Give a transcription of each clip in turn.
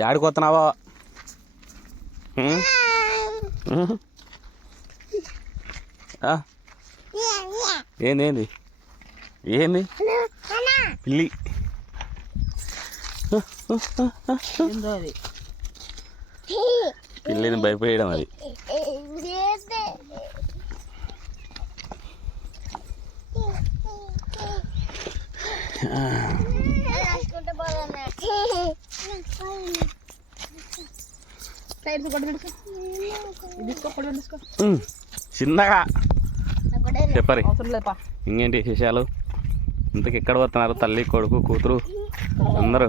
ఆడిపోతున్నావా ఏంది ఏంది? ఏంది? పిల్లి. పిల్లిని భయపడేయడం అది. చిన్నగా. చెప్పరి. ఇంకేంటి విశేషాలు? ఇంతకు ఎక్కడ పోతున్నారు తల్లి కొడుకు కూతురు? అందరూ.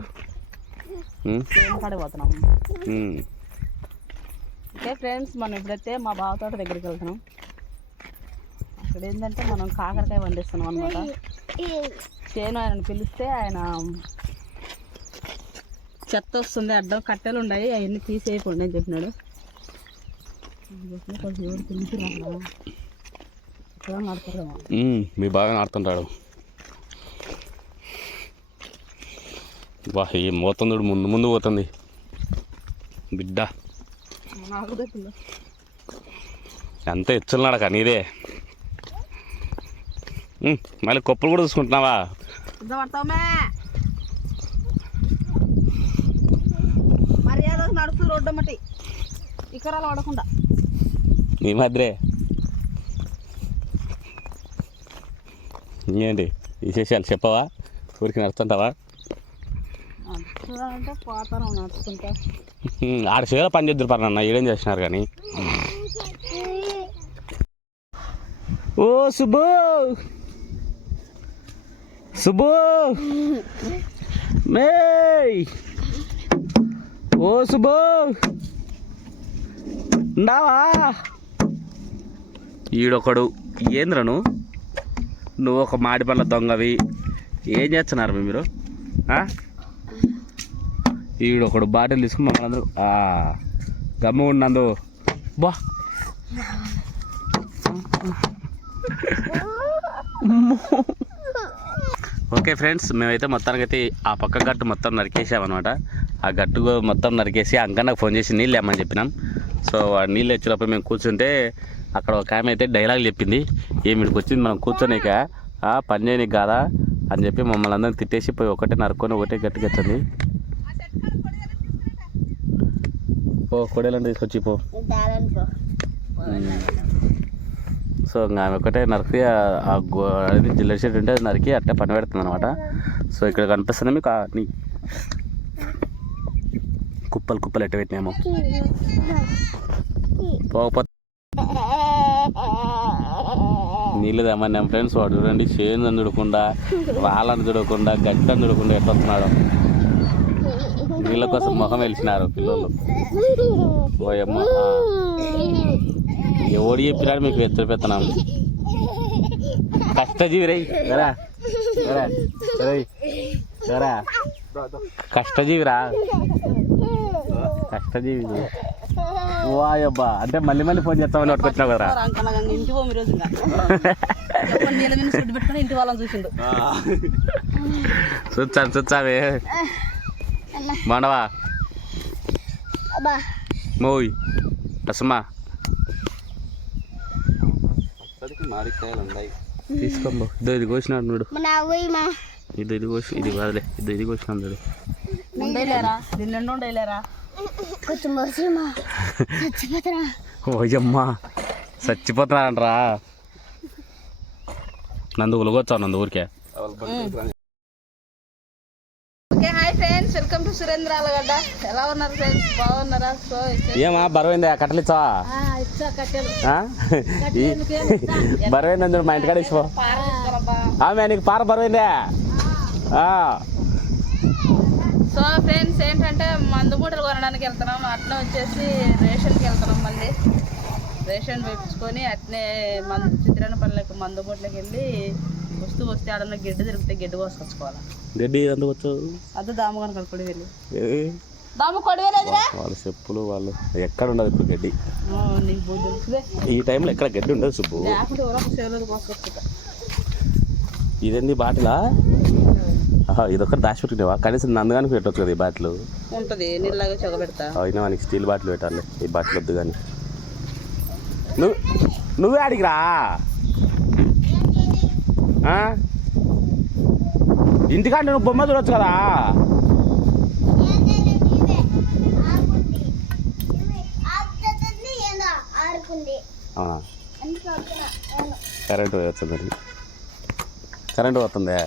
ఓకే ఫ్రెండ్స్ మనం ఇప్పుడైతే మా బావ తోట దగ్గరికి వెళ్తున్నాం. అక్కడ ఏంటంటే మనం కాకరకాయ పండిస్తున్నాం అనమాట చేను ఆయనను పిలిస్తే ఆయన చెత్త వస్తుంది అడ్డం కట్టెలు ఉన్నాయి అవన్నీ తీసేయకండి అని చెప్పినాడు. మీ బాగా ఆడుతుంటాడు. వా ఏం పోతుంది ముందు ముందు పోతుంది. బిడ్డ. ఎచ్చున్నాడు కానీ ఇదే మళ్ళీ కొప్పులు కూడా చూసుకుంటున్నావా? నడుస్తూ రోడ్డు మట్టి ఇకరాలు పడకుండా నీ మధ్యే ఇంకేంటి విశేషాలు చెప్పవా? ఊరికి నడుస్తుంటావా? అంటే పోతాను నడుచుకుంటా ఆడ సేవ పని చేద్దరు పర్నన్న ఏడేం చేసినారు కానీ? ఓ సుబ్బు! సుబ్బు! మేయ్! ఓ సుబ్బు. ఉండావా? ఈడొకడు ఏంద్రను నువ్వు? ఒక మాడి పళ్ళ దొంగవి. ఏం చేస్తున్నారు మీరు? ఆ? ఈడొకడు బాటిల్ తీసుకుని మమ్మల్ని అందరూ ఆ, గమ్ము ఉన్నందు బా. ఓకే ఫ్రెండ్స్ మేమైతే మొత్తానికైతే ఆ పక్క గట్టు మొత్తం నరికేసామన్నమాట ఆ గట్టు మొత్తం నరికేసి అంకన్నకు ఫోన్ చేసి నీళ్ళు లేమని చెప్పినాం. సో వాడు నీళ్ళు వచ్చినప్పుడు మేము కూర్చుంటే అక్కడ ఒక ఆమె అయితే డైలాగ్ చెప్పింది. ఏమిడికి వచ్చింది? మనం కూర్చోనిక ఆ, పని చేయనీకి కాదా? అని చెప్పి మమ్మల్ని అందరం తిట్టేసి పోయి ఒకటే నరుక్కొని ఒకటే గట్టిగా వచ్చింది పో కొడేలని తీసుకొచ్చి పో. సో ఇంకా ఆమె ఒకటే నరికి ఆ- ఆ గో అది జిల్లెడ్ షెడ్ ఉంటే అది నరికి అట్టే పని పెడుతుంది అనమాట సో ఇక్కడ కనిపిస్తుంది మీకు కుప్పలు కుప్పలు ఎట్ట పెట్టినామో పోకపోతే నీళ్ళు తెమ్మన్నాం ఫ్రెండ్స్. వాడు చూడండి చేను దుడకుండా వాళ్ళని దుడకుండా గడ్డని దుడకుండా ఎట్ట వస్తున్నాడు. నీళ్ళ కోసం మొహం వెలిచినారు పిల్లలు. ఓయమ్మ ఎవడు చెప్పినాడు మీకు ఎత్తు పెత్తనాం కష్టజీవి రై రా రా రా కష్టజీవిరా. కష్టజీవి వాయబ్బా అంటే మళ్ళీ మళ్ళీ ఫోన్ చేస్తామని పట్టుకొచ్చినావు కదరా అంకనగా ఇంటి పోము ఈరోజు ఇంకా. కొన్ని నీళ్ళ మీద సుడ్డు పెట్టుకొని ఇంటి వాళ్ళని చూసిండు. చూచాను చూచావే బాగున్నావా? మోయ్ ఉన్నాయి. తీసుకోమ్మా. ఇదో ఇది కోసినాడు నుడు ఇది ఇది కోసి ఇది కాదులే ఇది ఇది కోసినాడు చూడు. ఉండేలేరా? ఓయమ్మా చచ్చిపోతున్నాడంట్రా నందు ఉలగొచ్చావు నందు ఊరికే. Okay hi friends. Welcome to Surendra Alagadda ఎలా ఉన్నారు ఫ్రెండ్స్? బాగున్నారా? సో ఏమా బరువైందా? కట్టెలు బరువైంది? మా ఇంటికాడ ఇచ్చిపో. ఆమె నీకు పార బరువైందా? ఆ. సో ఫ్రెండ్స్ ఏంటంటే మందు మూటలు కొనడానికి వెళ్తున్నాం. అట్నే వచ్చేసి రేషన్కి వెళ్తున్నాం మళ్ళీ. రేషన్ వేపించుకొని అట్నే మందు చిత్రానపల్లికి మందు మూటలకు వెళ్ళి వస్తూ వస్తే ఆడన్న గిడ్డ తిరిగితే గిడ్డ కోసుకొచ్చుకోవాలి. గడ్డి ఎందుకు వచ్చావు? అదే దామగాని కడుపుడి వెళ్ళి? దాము కొడివేలేదురా. వాళ్ళ చెప్పులు వాళ్ళు ఎక్కడ ఉండదు ఇప్పుడు గడ్డి. ఈ టైంలో ఎక్కడ గడ్డి ఉండదు సుబ్బు. ఇదేంది బాటిలా? ఇదొక్కటి దాచిపెట్టుకునేవా కనీసం నందుగాని పెట్టవచ్చు కదా ఈ బాటిల్. ఉంటుంది నీళ్ళగా చొగబెడతా. అయినా మనకి స్టీల్ బాటిల్ పెట్టాలి ఈ బాటిల్ వద్దు కానీ నువ్వు నువ్వే అడిగిరా ఆ? ఇంటికంటే నువ్వు బొమ్మ చూడొచ్చు కదా. అవునా. కరెంటు మరి? కరెంటు పోతుందే?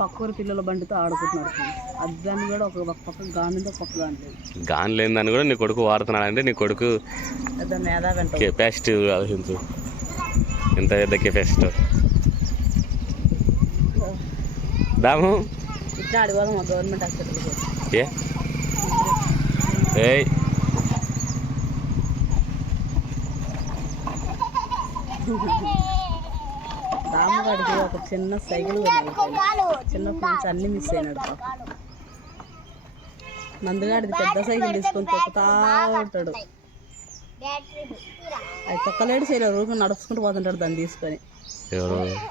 పక్కూరి పిల్లల బండితో ఆడుకుంటున్నారు friends. అది దాన్ని కూడా ఒక పక్క గానుంది ఒక పక్క గాని లేదు. గాని లేని కూడా నీ కొడుకు వాడుతున్నాడంటే నీ కొడుకు కెపాసిటీ ఆలోచించు. ఎంత పెద్ద కెపాసిటీ. దాము ఇట్లా మా గవర్నమెంట్ హాస్పిటల్కి. ఏ? చిన్న సైకిల్. చిన్న ఫ్రెండ్స్ అన్ని మిస్ అయినాడు పాపం. నందుగాడిది పెద్ద సైకిల్ తీసుకొని తొక్కుతా ఉంటాడు. అది తొక్కలేడు చేయలేడు ఊరికి నడుచుకుంటూ పోతుంటాడు దాన్ని తీసుకొని.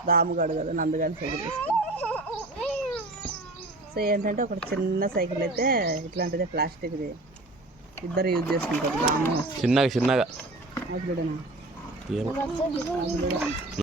దాముగాడు కదా నందుగాడి సైకిల్ తీసుకొని. సో ఏంటంటే ఒక చిన్న సైకిల్ అయితే ఇట్లాంటిదే ప్లాస్టిక్ది. ఇద్దరు యూజ్ చేసుకుంటారు. చిన్నగా చిన్నగా.